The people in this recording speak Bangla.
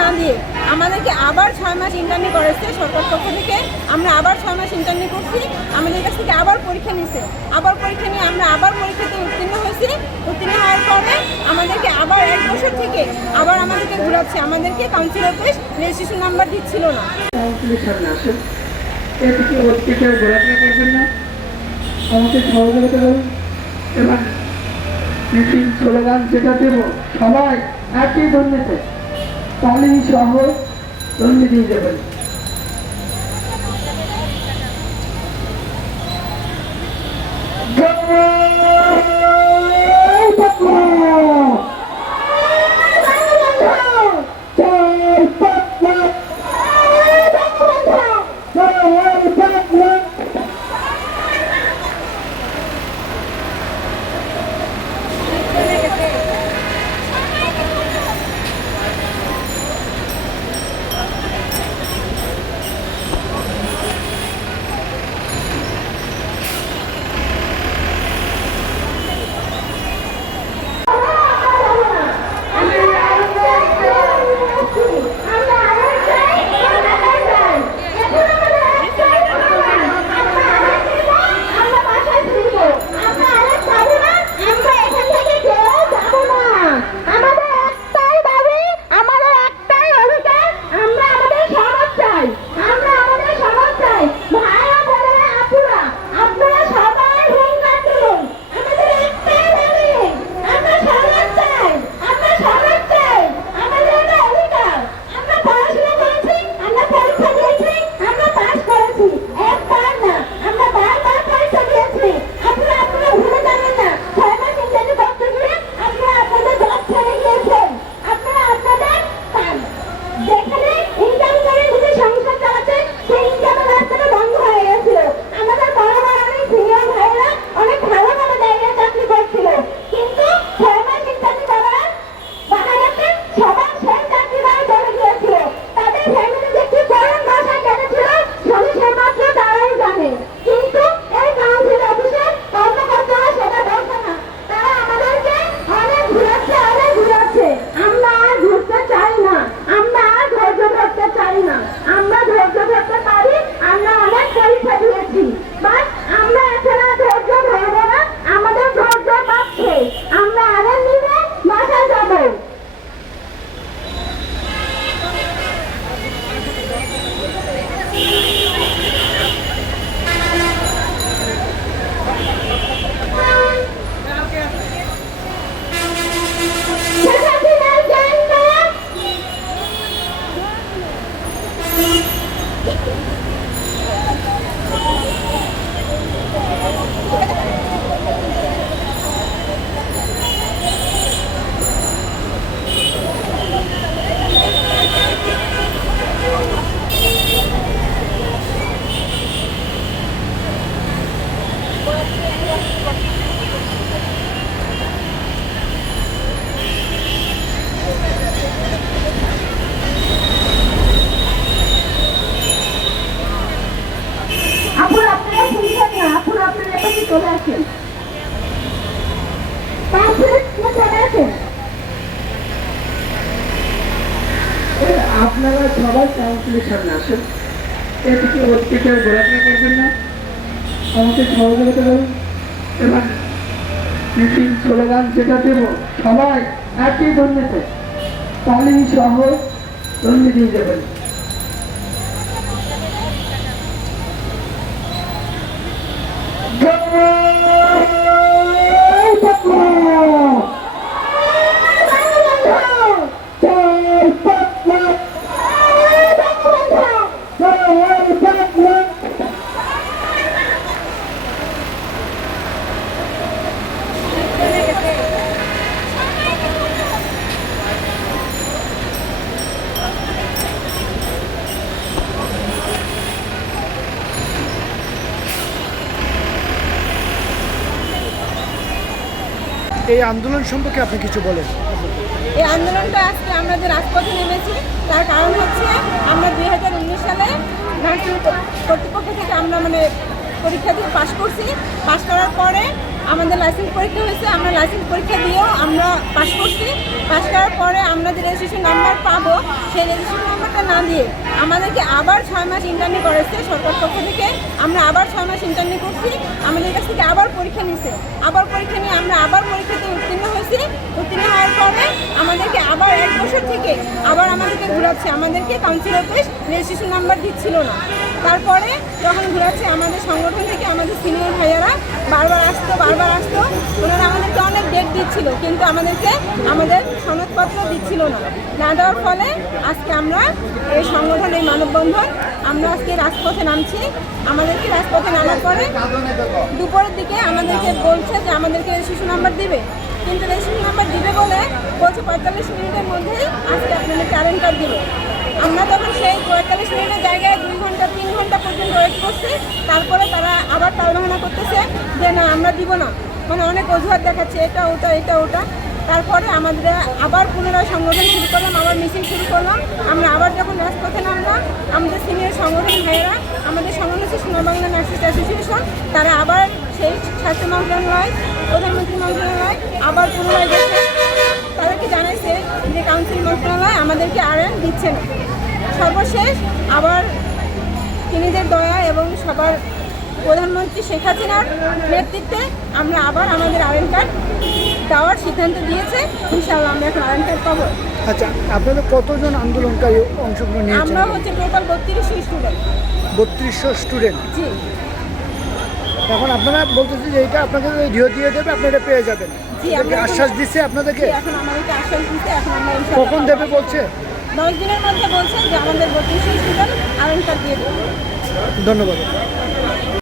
না দিয়ে আমাদেরকে আবার ছয় মাস ইন্টারনি করেছে সরকার পক্ষ থেকে। আমরা আবার ছয় মাস ইন্টারনি করছি। আমাদের কাছ থেকে আবার পরীক্ষা নিছে। আবার পরীক্ষা নিয়ে আমরা আবার পরীক্ষাতে উত্তীর্ণ হয়েছি। উত্তীর্ণ হওয়ার পরে আমাদেরকে আবার এক বছর থেকে আবার আমাদেরকে ঘুরাচ্ছে। আমাদেরকে কাউন্সিল অফিস রেজিস্ট্রেশন নাম্বার দিচ্ছিল না। এবং যেটা দেব, সবাই একই ধর্মীতে। তালি সহ ধর্মী দিয়ে দেবেন আপনারা সবাই কাউন্সিলের সামনে আসেন। এদিকে ওদিকে কেউ যেটা দেব। সবাই একই ধর্মীতে। তালি সহ দিয়ে দেবেন। জয় বাংলা! জয় বাংলা! জয় বাংলা! এই আন্দোলন সম্পর্কে আপনি কিছু বলেন। এই আন্দোলনটা আজকে আমরা যে রাজপথে নেমেছি, তার কারণ হচ্ছে আমরা দুই হাজার উনিশ সালে কর্তৃপক্ষ থেকে আমরা মানে পরীক্ষা দিয়ে পাশ করছি। পাশ করার পরে আমাদের লাইসেন্স পরীক্ষা হয়েছে, আমরা লাইসেন্স পরীক্ষা দিয়েও আমরা পাশ করছি। পাশ করার পরে আমরা যে রেজিস্ট্রেশন নাম্বার পাবো, সেই রেজিস্ট্রেশন নাম্বারটা না দিয়ে আমাদেরকে আবার ছয় মাস ইন্টারনি করেছে সরকার পক্ষ থেকে। আমরা আবার ছয় মাস ইন্টারনি করছি, আমাদের কাছ থেকে আবার পরীক্ষা নিছে। আবার পরীক্ষা নিয়ে আমরা আবার পরীক্ষাতে উত্তীর্ণ হয়েছি। উত্তীর্ণ হওয়ার পরে আমাদেরকে আবার এক বছর থেকে আবার আমাদেরকে ঘুরাচ্ছে। আমাদেরকে কাউন্সিল অফিস রেজিস্ট্রেশন নাম্বার দিচ্ছিল না। তারপরে যখন ঘুরাচ্ছে আমাদের সংগঠন থেকে বারবার আসতো বারবার আসতো। ওনারা আমাদেরকে অনেক ডেট দিচ্ছিল, কিন্তু আমাদেরকে আমাদের সনদপত্র দিচ্ছিল না। না দেওয়ার ফলে আজকে আমরা এই সংগঠন, এই মানববন্ধন, আমরা আজকে রাজপথে নামছি। আমাদেরকে রাজপথে নামার পরে দুপুরের দিকে আমাদেরকে বলছে যে আমাদেরকে শিশু নাম্বার দিবে। কিন্তু রেজিস্ট্রেশন নাম্বার দিবে বলে বলছে পঁয়তাল্লিশ মিনিটের মধ্যেই আজকে আপনাদের কারেন্ট কার্ড দিবে। আমরা তখন সেই পঁয়তাল্লিশ মিনিটের জায়গায় দুই ঘণ্টা করছি, তারপরে তারা আবার টালবাহানা করতেছে যে না, আমরা দিব না। মানে অনেক অজুহাত দেখাচ্ছে, এটা, ওটা এটা, ওটা। তারপরে আমাদের আবার পুনরায় সংগঠন শুরু করলাম, আবার মিছিল শুরু করলাম। আমরা আবার যখন রাজপথে নামলাম, আমাদের সিনিয়র সংগঠন ভাইয়েরা, আমাদের সংগঠন হচ্ছে সোনা বাংলা নার্সিস অ্যাসোসিয়েশন, তারা আবার সেই স্বাস্থ্য মন্ত্রণালয় প্রধানমন্ত্রী মন্ত্রণালয় আবার পুনরায় গেছে তাদেরকে জানাইছে যে কাউন্সিল মন্ত্রণালয় আমাদেরকে আর দিচ্ছে না। সর্বশেষ আবার তিনিদের দয়া এবং সবার প্রধানমন্ত্রী শেখ হাসিনার নেতৃত্বে আমরা আবার আমাদের আরেন কার্ড দেওয়ার সিদ্ধান্ত দিয়েছে। ইনশাআল্লাহ আমরা এখন আরেন কার্ড পাবো। আচ্ছা আপনাদের কতজন আন্দোলনকারী অংশগ্রহণ নিয়েছেন? আমরা হচ্ছে টোটাল বত্রিশশো স্টুডেন্ট বত্রিশশো স্টুডেন্ট জি। এখন আপনারা বলতেছে যে এটা আপনাকে ডিও দিয়ে দেবে আপনারা পেয়ে যাবেন। আশ্বাস দিচ্ছে আপনাদেরকে? এখন আমাদেরকে আশ্বাস দিতে এখন আমরা ইনশাআল্লাহ কখন দেবে বলছে? দশ দিনের মধ্যে বলছে যে আমাদের বত্রিশশো স্টুডেন্ট কার্ড দিয়ে দেবো। ধন্যবাদ।